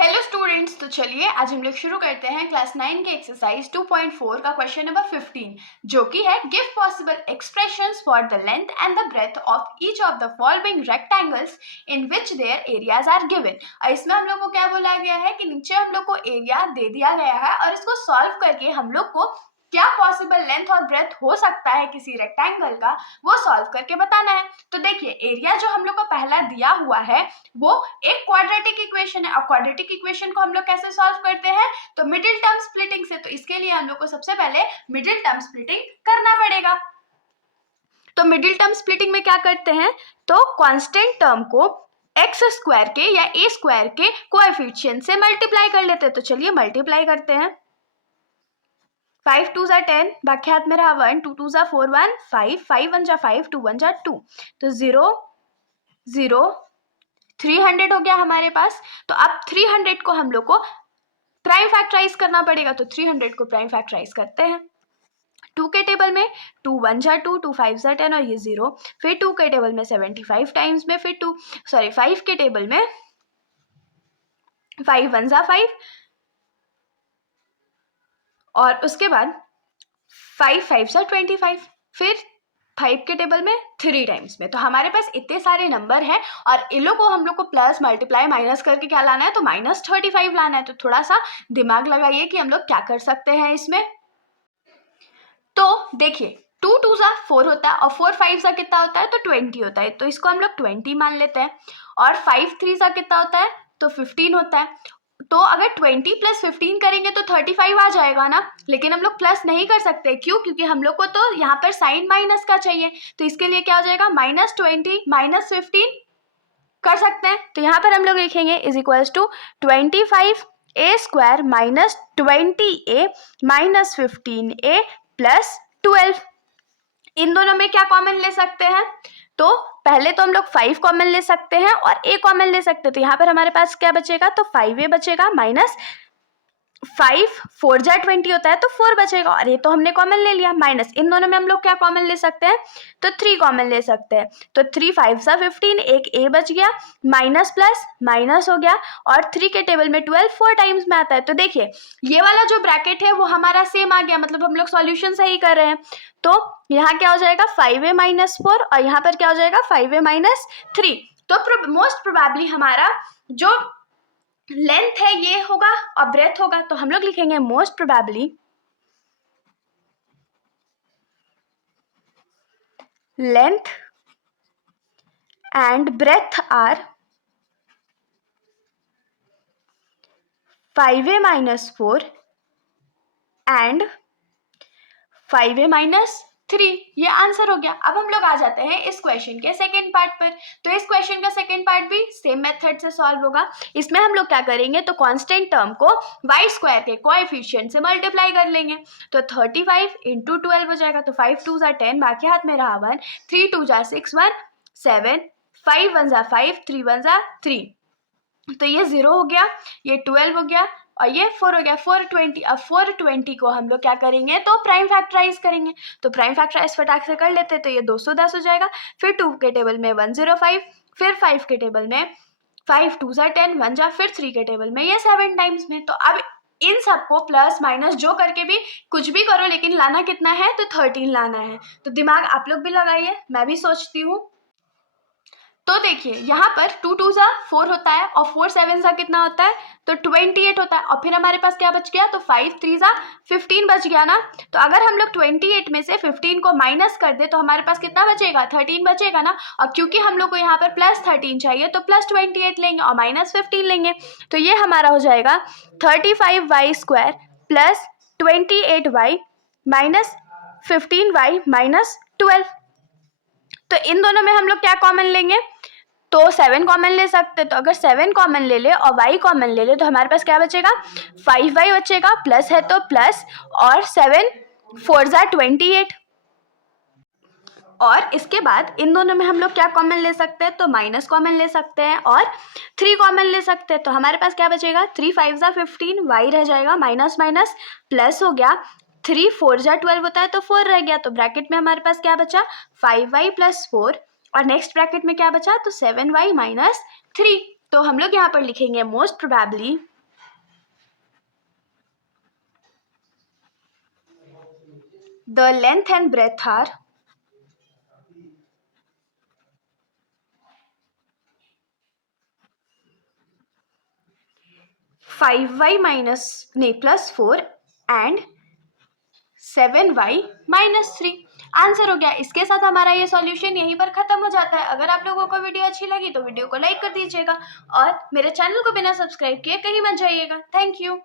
Hello students, तो चलिए आज हम लोग शुरू करते हैं क्लास 9 के एक्सरसाइज 2.4 का क्वेश्चन नंबर 15, जो कि है give possible expressions for the length and the breadth of each of the following rectangles in which their areas are given. और इसमें हम लोग को क्या बोला गया है कि नीचे हम लोग को एरिया दे दिया गया है और इसको सॉल्व करके हम लोग को क्या पॉसिबल लेंथ और ब्रेथ हो सकता है किसी रेक्टेंगल का, वो सॉल्व करके बताना है। तो देखिए, एरिया जो हम लोग को पहला दिया हुआ है वो एक क्वाड्रेटिक इक्वेशन है और क्वाड्रेटिक इक्वेशन को हम लोग कैसे सॉल्व करते हैं, तो मिडिल टर्म स्प्लिटिंग से। तो इसके लिए हम लोग को सबसे पहले मिडिल टर्म स्प्लिटिंग करना पड़ेगा। तो मिडिल टर्म स्प्लिटिंग में क्या करते हैं, तो कांस्टेंट टर्म को एक्स स्क्वायर के या ए स्क्वायर के कोएफिशिएंट से मल्टीप्लाई कर लेते हैं। तो चलिए मल्टीप्लाई करते हैं। 5 2 जा 10, बाकी हाथ में रहा 1, 2 2 जा 4 1 5, 5 1 जा 5, 2 1 जा 2, तो 0 0 300 हो गया हमारे पास। तो अब 300 को हम लोग को प्राइम फैक्टराइज करना पड़ेगा। तो 300 को प्राइम फैक्टराइज करते हैं। 2 के टेबल में 2 1 जा 2, 2 5 जा 10 और ये 0। फिर 2 के टेबल में 75 टाइम्स में, फिर 5 के टेबल में 5 1 जा 5 और उसके बाद 5 5 जा 25, फिर 5 के टेबल में 3 टाइम्स में। तो हमारे पास इतने सारे नंबर हैं और इन लोग को हम लोग को प्लस मल्टीप्लाई माइनस करके क्या लाना है, तो -35 लाना है। तो थोड़ा सा दिमाग लगाइए कि हम लोग क्या कर सकते हैं इसमें। तो देखिए, 2 2 जा 4 होता है और 4 5 जा कितना होता है, तो 20 होता है। तो इसको हम लोग 20 मान लेते हैं। और 5 3 जा कितना होता है, तो 15 होता है। तो अगर 20 + 15 करेंगे तो 35 आ जाएगा ना, लेकिन हम लोग प्लस नहीं कर सकते। क्यों? क्योंकि हम लोग को तो यहाँ पर साइन माइनस का चाहिए। तो इसके लिए क्या हो जाएगा, -20 - 15 कर सकते हैं। तो यहाँ पर हम लोग लिखेंगे is equals to 25a² - 20a - 15a + 12। इन दोनों में क्या कॉमन ले सकते हैं, तो पहले तो हम लोग 5 कॉमन ले सकते हैं और a कॉमन ले सकते हैं। तो यहाँ पर हमारे पास क्या बचेगा, तो 5a बचेगा माइनस 5 4 जा 20 होता है तो 4 बचेगा और ये तो हमने कॉमन ले लिया। माइनस इन दोनों में हम लोग क्या कॉमन ले सकते हैं, तो 3 कॉमन ले सकते हैं। तो 3 5 जा 15, एक a बच गया, माइनस प्लस माइनस हो गया और 3 के टेबल में 12 4 टाइम्स में आता है। तो देखिए, ये वाला जो ब्रैकेट है वो हमारा सेम आ गया, मतलब हम लोग सॉल्यूशन सही कर रहे हैं। तो यहाँ क्या हो जाएगा, 5a - 4 और यहाँ पर क्या हो जाएगा, 5a - 3। तो मोस्ट प्रोबेबली हमारा जो लेंथ है ये होगा और ब्रेथ होगा। तो हम लोग लिखेंगे most probably length and breadth are 5a - 4 and 5a - 3। ये आंसर हो गया। अब हम लोग आ जाते हैं इस क्वेश्चन के सेकंड पार्ट पर। तो इस क्वेश्चन का सेकंड पार्ट भी सेम मेथड से सॉल्व होगा। इसमें हम लोग क्या करेंगे, तो कांस्टेंट टर्म को y² के कोएफिशिएंट से मल्टीप्लाई कर लेंगे। तो 35 × 12 हो जाएगा। तो 5 2 जा 10, बाकी हाथ में रहा 1, 3 2 जा 6 1 7, 5 1 जा 5, 3 1 जा 3। तो ये 0 हो गया, ये 12 हो गया और ये 4 हो गया, 420। अब 420 को हम लोग क्या करेंगे, तो प्राइम फैक्टराइज करेंगे। तो प्राइम फैक्टराइज फटाक से कर लेते हैं। तो ये 210 हो जाएगा। फिर 2 के टेबल में 105, फिर 5 के टेबल में 5 2 जा 10 1 जा, फिर 3 के टेबल में ये 7 टाइम्स में। तो अब इन सबको प्लस माइनस जो करके भी कुछ भी करो, लेकिन लाना कितना है, तो 13 लाना है। तो दिमाग आप लोग भी लगाइए, मैं भी सोचती हूँ। तो देखिए, यहाँ पर 2 2 जा 4 होता है और 4 7 जा कितना होता है, तो 28 होता है। और फिर हमारे पास क्या बच गया, तो 5 3 जा 15 बच गया ना। तो अगर हम लोग 28 में से 15 को माइनस कर दे तो हमारे पास कितना बचेगा, 13 बचेगा ना। और क्योंकि हम लोग को यहाँ पर +13 चाहिए तो +28 लेंगे और -15 लेंगे। तो ये हमारा हो जाएगा 35y² + 28y - 15y - 12। तो इन दोनों में हम लोग क्या कॉमन लेंगे, तो 7 कॉमन ले सकते हैं। तो अगर 7 कॉमन ले ले और y कॉमन ले ले तो हमारे पास क्या बचेगा, 5y बचेगा, प्लस है तो प्लस, और 7 4 जा 28। और इसके बाद इन दोनों में हम लोग क्या कॉमन ले सकते हैं, तो माइनस कॉमन ले सकते हैं और 3 कॉमन ले सकते हैं। तो हमारे पास क्या बचेगा, 3 5 जा 15, y रह जाएगा, माइनस माइनस प्लस हो गया, 3 4 जा 12 होता है तो 4 रह गया। तो ब्रैकेट में हमारे पास क्या बचा, 5y + 4 और नेक्स्ट ब्रैकेट में क्या बचा, तो 7y - 3। तो हम लोग यहाँ पर लिखेंगे most probably the length and breadth are 5y plus 4 and 7y -3। Answer हो गया। इसके साथ हमारा ये सॉल्यूशन यहीं पर खत्म हो जाता है। अगर आप लोगों को वीडियो अच्छी लगी तो वीडियो को लाइक कर दीजिएगा और मेरे चैनल को बिना सब्सक्राइब किए कहीं मत जाइएगा। Thank you.